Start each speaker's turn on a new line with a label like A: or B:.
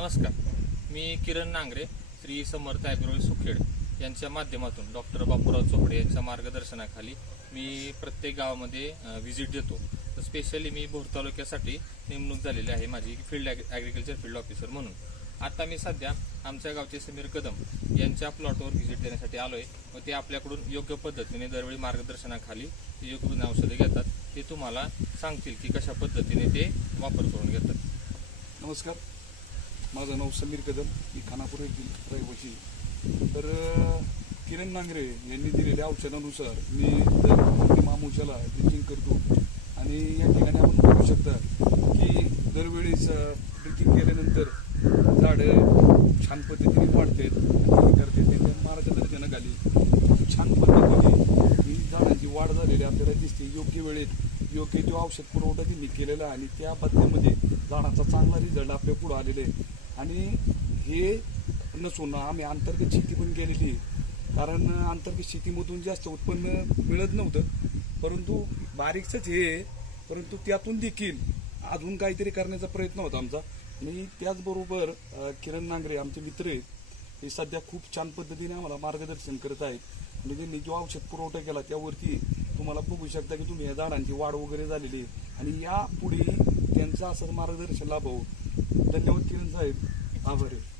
A: नमस्कार. मी किरण नांगरे श्री समर्थ ॲग्रो सुखेड यांच्या माध्यमातून डॉक्टर बापूराव चोपडे यांच्या मार्गदर्शनाखाली मी प्रत्येक गावामध्ये व्हिजिट देतो. तर स्पेशली मी भोर तालुक्यासाठी नेमणूक झालेली आहे माझी फील्ड ॲग्रिकल्चर फील्ड ऑफिसर म्हणून. आता मी सध्या आमच्या गावचे समीर कदम यांच्या प्लॉटवर व्हिजिट देण्यासाठी आलो आहे व ते आपल्याकडून योग्य पद्धतीने दरवेळी मार्गदर्शनाखाली ते योग्य पद्धतीने औषधे घेतात. ते तुम्हाला सांगतील की कशा पद्धतीने ते वापर करून घेतात.
B: नमस्कार. माझं नाव समीर कदम मी खानापूर येथील रहिवासी. तर किरण नांगरे यांनी दिलेल्या औषधानुसार मी दर अंतिम आमुषाला ड्रिंकिंग करतो. आणि या ठिकाणी आपण बघू शकता की दरवेळेस ड्रिंकिंग केल्यानंतर झाडं छान पद्धतीने वाढतात आणि करते. त्यांच्या छान पद्धतीने ही झाडांची वाढ झालेली आपल्याला दिसते. योग्य वेळेत योग्य तो औषध पुरवठा त्यांनी केलेला आणि त्या पद्धतीमध्ये झाडाचा चांगला रिझल्ट आपल्या पुढे आलेला आहे. आणि हे नसून आम्ही अंतर्गत शेती पण केलेली आहे. कारण अंतर्गत शेतीमधून जास्त उत्पन्न मिळत नव्हतं. परंतु बारीकच हे आहे. परंतु त्यातून देखील अजून काहीतरी करण्याचा प्रयत्न होता आमचा. आणि त्याचबरोबर किरण नांगरे आमचे मित्र आहेत. हे सध्या खूप छान पद्धतीने आम्हाला मार्गदर्शन करत आहेत. म्हणजे त्यांनी जो औषध पुरवठा केला त्यावरती तुम्हाला बघू शकता की तुम्ही या झाडांची वाढ वगैरे झालेली आहे. आणि या पुढे त्यांचं असं मार्गदर्शन लाभावं. धन्यवाद किरण साहेब. आभार. आहे